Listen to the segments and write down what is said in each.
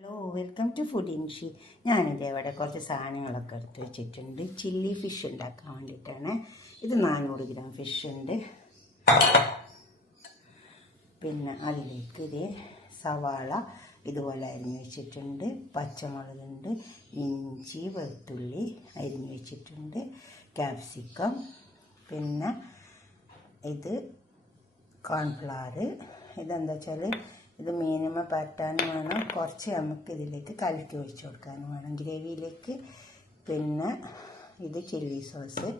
Hello, welcome to food ഇൻഷി. ഞാനിത് ഇവിടെ കുറച്ച് സാധനങ്ങളൊക്കെ എടുത്ത് വെച്ചിട്ടുണ്ട്. ചില്ലി ഫിഷ് ഉണ്ടാക്കാൻ വേണ്ടിയിട്ടാണ്. ഇത് 400 ഗ്രാം ഫിഷ് ഉണ്ട്. പിന്നെ അതിലേക്ക് ഇത് സവാള ഇതുപോലെ അരിഞ്ഞ് വെച്ചിട്ടുണ്ട്. പച്ചമുളകുണ്ട്, ഇഞ്ചി വെളുത്തുള്ളി അരിഞ്ഞ് വെച്ചിട്ടുണ്ട്, ക്യാപ്സിക്കം, പിന്നെ ഇത് കോൺഫ്ലവർ. ഇതെന്താ വെച്ചാൽ ഇത് മീനുമ്മ പരട്ടാനും വേണം, കുറച്ച് നമുക്ക് ഇതിലേക്ക് കലക്കി ഒഴിച്ച് കൊടുക്കാനും വേണം ഗ്രേവിയിലേക്ക്. പിന്നെ ഇത് ചില്ലി സോസ്,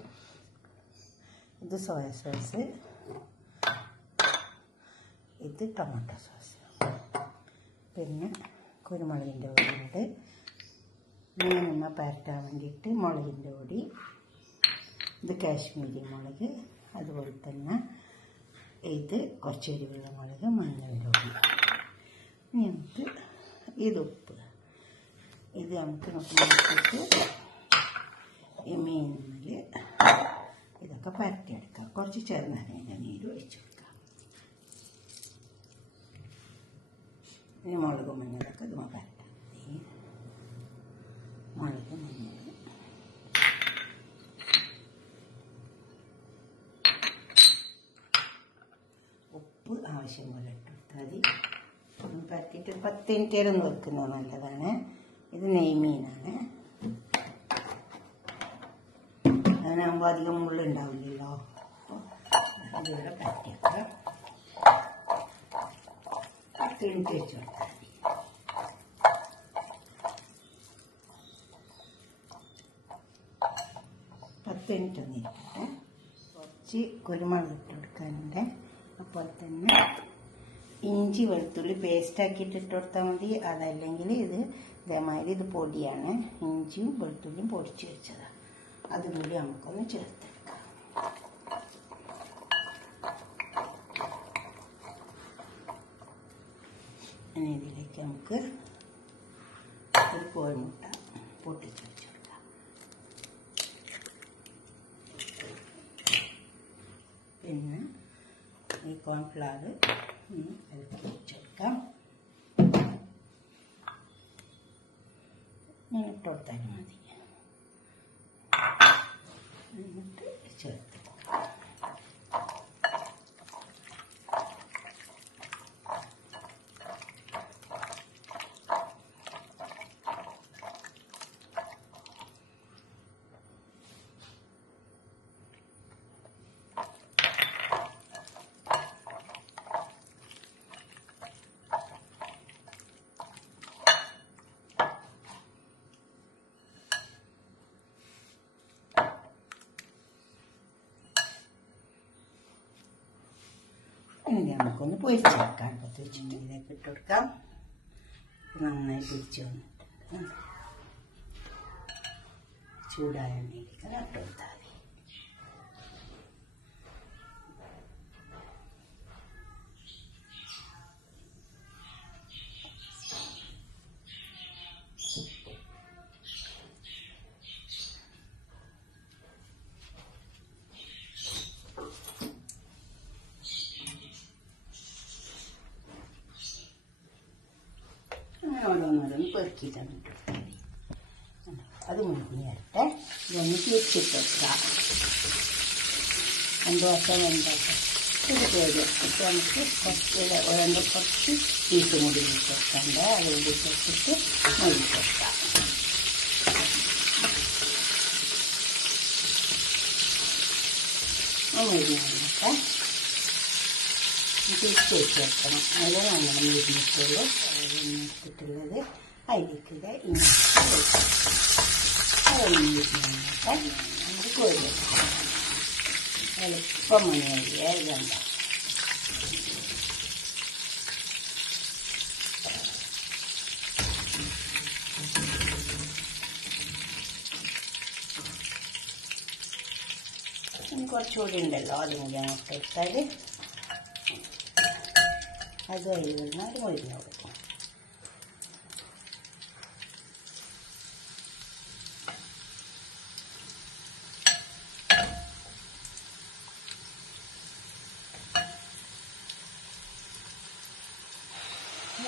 ഇത് സോയ സോസ്, ഇത് ടൊമാറ്റോ സോസ്, പിന്നെ കുരുമുളകിൻ്റെ പൊടിയുണ്ട്. മീനുമ്മ പരട്ടാൻ വേണ്ടിയിട്ട് മുളകിൻ്റെ പൊടി, ഇത് കാശ്മീരി മുളക്, അതുപോലെ തന്നെ ഇത് കുറച്ച് എരിവുള്ള മുളക്, മഞ്ഞളിൻ്റെ പൊടി. ഇനി നമുക്ക് ഇത് ഉപ്പ്, ഇത് നമുക്ക് നോക്കിയിട്ട് ഈ മീനിൽ ഇതൊക്കെ പരട്ടിയെടുക്കാം. കുറച്ച് ചെറുനാരങ്ങ നീര് ഒഴിച്ച് കൊടുക്കാം. ഇനി മുളക് മഞ്ഞളൊക്കെ ഇത് പരട്ടാം. മുളക് മഞ്ഞൾ, ഉപ്പ് ആവശ്യം പോലെ ഇട്ട് കൊടുത്താൽ മതി. പരത്തിയിട്ട് 10 മിനിറ്റ് ഒന്ന് വെക്കുന്നത് നല്ലതാണ്. ഇത് നെയ്മീനാണ്. അങ്ങനെയാകുമ്പോൾ അധികം മുള്ളുണ്ടാവില്ലല്ലോ. അപ്പോൾ ഇതിവിടെ പരത്തിയേക്കാം. 10 മിനിറ്റ് വെച്ച് കൊടുത്താൽ മതി. മിനിറ്റ് ഒന്ന് ഇരിക്കട്ടെ. കുറച്ച് കുരുമുളക് ഇട്ട് കൊടുക്കാനുണ്ട്. അതുപോലെ തന്നെ ഇഞ്ചി വെളുത്തുള്ളി പേസ്റ്റാക്കിയിട്ട് ഇട്ട് കൊടുത്താൽ മതി. അതല്ലെങ്കിൽ ഇത് ഇതേമാതിരി ഇത് പൊടിയാണ്, ഇഞ്ചിയും വെളുത്തുള്ളിയും പൊടിച്ച് വെച്ചതാണ്. അതുകൂടി നമുക്കൊന്ന് ചേർത്തെടുക്കാം. ഇനി ഇതിലേക്ക് നമുക്ക് ഒരു കോഴിമുട്ട പൊട്ടിച്ച് വെച്ച് കൊടുക്കാം. പിന്നെ ഈ കോൺഫ്ലവർ അതിലേക്ക് വെച്ചെടുക്കാം. ഇങ്ങനെ ഇട്ട് കൊടുത്താലും മതി. എന്നിട്ട് ചേർത്ത് ഇനി നമുക്കൊന്ന് പൊരിച്ചെടുക്കാം. അടുപ്പത്ത് വെച്ചിട്ട് ഇതിലേക്ക് ഇട്ട് കൊടുക്കാം. നന്നായി പൊരിച്ച് വന്നിട്ടുണ്ട്. ചൂടായ എണ്ണയിലേക്ക് ഇട്ട് കൊടുത്താൽ മതി. ഓരോന്നോരോന്ന് പെറുക്കിയിട്ടാണ് ഇട്ട് കൊടുത്താൽ മതി. അത് മുഴുവൻ വരട്ടെ. ഇതൊന്ന് തിരിച്ചിട്ട് വെക്കാം. 2 വർഷം വെന്താക്കാം. ഇത് പേര് ഇട്ട് നമുക്ക് കുറച്ച് പീസ് കൂടി ഇട്ട് വെക്കാണ്ട് അതുകൂടി വെച്ചിട്ട് മുഴുവൻ വെക്കാം. മുഴുവനൊക്കെ തിരിച്ച് വെച്ച് വെക്കണം. അതിൽ നമ്മൾ മുരിഞ്ഞിട്ടുള്ളൂ ഇട്ടിട്ടുള്ളത്. അതിലേക്ക് ഇത് ഇങ്ങോട്ട് നമുക്ക് കോരി വെക്കാം. എളുപ്പം മണിയായി വേണ്ട. കുറച്ചുകൂടി ഉണ്ടല്ലോ, അതും കൂടി അങ്ങോട്ട് ഇട്ടാൽ അത് അതിൽ വന്നാൽ മൊഴിഞ്ഞു കൊടുക്കും.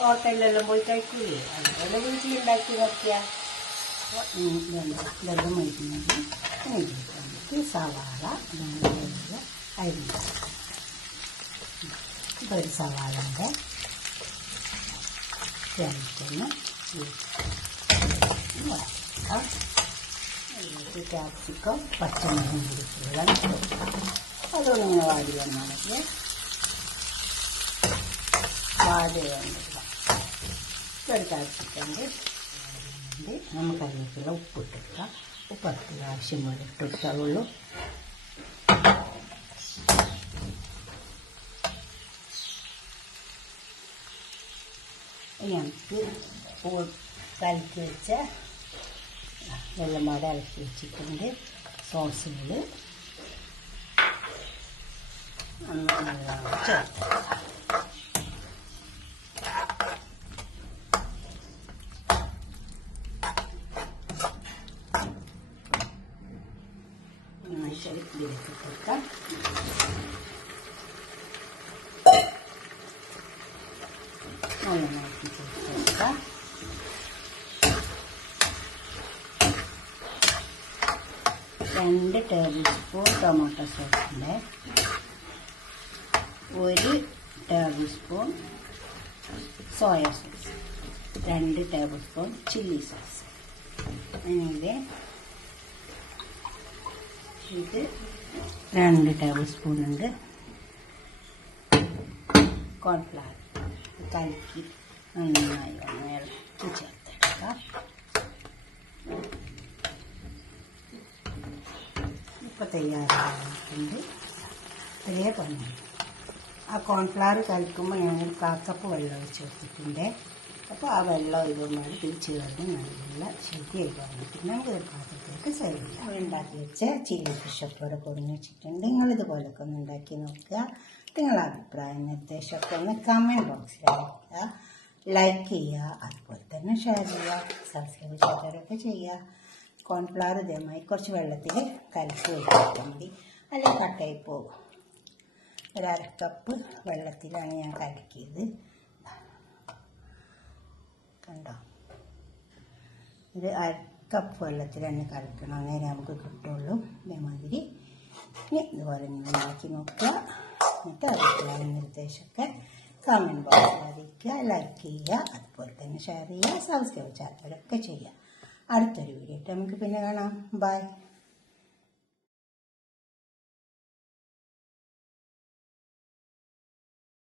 ഹോട്ടലിലെല്ലാം പോയി കഴിക്കൂലേ, അതുപോലെ വീട്ടിലുണ്ടാക്കി നോക്കിയാൽ. ഇതെല്ലാം മരിക്കുന്നത് ഇതിലേക്ക് സവാള അരിഞ്ഞ ഒരു സവാളൻ്റെ ചേർക്കുന്ന വറക്കാം. അതിലേക്ക് ക്യാപ്സിക്കം പച്ചമുളകും കുടിച്ചുള്ള അതൊന്നും ഇങ്ങനെ വാടി വന്നാൽ മതി. വാടി വന്നില്ല ഒരു ക്യാപ്സിക്കൻ്റെ നമുക്ക് അതിലേക്കുള്ള ഉപ്പിട്ടെടുക്കാം. ഉപ്പ് അത്യാവശ്യം പോലെ ഇട്ടെടുത്താവുള്ളൂ. നമുക്ക് കലക്കി വെച്ച വെള്ളമാട ഇളക്കി വെച്ചിട്ടുണ്ട്. സോസുകൾ ചേർത്ത് ഇതിലേക്ക് കൊടുക്കാം. നന്നാക്കി ചേർക്കാം. രണ്ട് ടേബിൾ സ്പൂൺ ടൊമാറ്റോ സോസിൻ്റെ 1 tablespoon soya sauce, 2 tablespoon chilli sauce. അങ്ങനെ ഇത് 2 ടേബിൾ സ്പൂൺ ഉണ്ട് കോൺഫ്ലവർ കലക്കി നന്നായി ഒന്ന് ഇളക്കി ചേർത്തെടുക്കാം. ഇപ്പോൾ തയ്യാറായിട്ടുണ്ട്. ഇത്രയേ പണി. ആ കോൺഫ്ലവർ കലക്കുമ്പോൾ ഞാനൊരു 1/4 കപ്പ് വെള്ളം ഒഴിച്ച് കൊടുത്തിട്ടുണ്ട്. അപ്പോൾ ആ വെള്ളം ഇതൊന്നാണ് തിരിച്ച് കഴിഞ്ഞ് നല്ല ശരിയായി പറഞ്ഞിട്ടുണ്ട്. നമുക്കൊരു പാത്രത്തിലേക്ക് സെർവ് ചെയ്യാം. ഉണ്ടാക്കി വെച്ച ചില്ലി ഫിഷൊക്കെ ഇവിടെ പൊടിഞ്ഞ് വെച്ചിട്ടുണ്ട്. നിങ്ങളിതുപോലൊക്കെ ഒന്ന് ഉണ്ടാക്കി നോക്കുക. നിങ്ങളുടെ അഭിപ്രായം നിർദ്ദേശമൊക്കെ ഒന്ന് കമൻറ്റ് ബോക്സിൽ അറിയിക്കുക. ലൈക്ക് ചെയ്യുക, അതുപോലെ തന്നെ ഷെയർ ചെയ്യുക, സബ്സ്ക്രൈബ് ചെയ്തവരൊക്കെ ചെയ്യുക. കോൺഫ്ലവർ ഇതേമായി കുറച്ച് വെള്ളത്തിൽ കലക്കി വെച്ചാൽ മതി, അല്ലെങ്കിൽ കട്ടായി പോകും. 1/2 കപ്പ് വെള്ളത്തിലാണ് ഞാൻ കലക്കിയത്. കണ്ടോ, ഒരു 1/2 കപ്പ് വെള്ളത്തിലാണ് കലക്കണം, അങ്ങനെ നമുക്ക് കിട്ടുള്ളൂ. ഇതേമാതിരി ഇതുപോലെ നിങ്ങൾ ഉണ്ടാക്കി നോക്കുക. എന്നിട്ട് അഭിപ്രായ നിർദ്ദേശമൊക്കെ കമൻറ്റ് ബോക്സിൽ അറിയിക്കുക. ലൈക്ക് ചെയ്യുക, അതുപോലെ തന്നെ ഷെയർ ചെയ്യുക, സബ്സ്ക്രൈബ് ചെയ്യാത്തവരൊക്കെ ചെയ്യുക. അടുത്തൊരു വീഡിയോ ആയിട്ട് നമുക്ക് പിന്നെ കാണാം. ബൈ.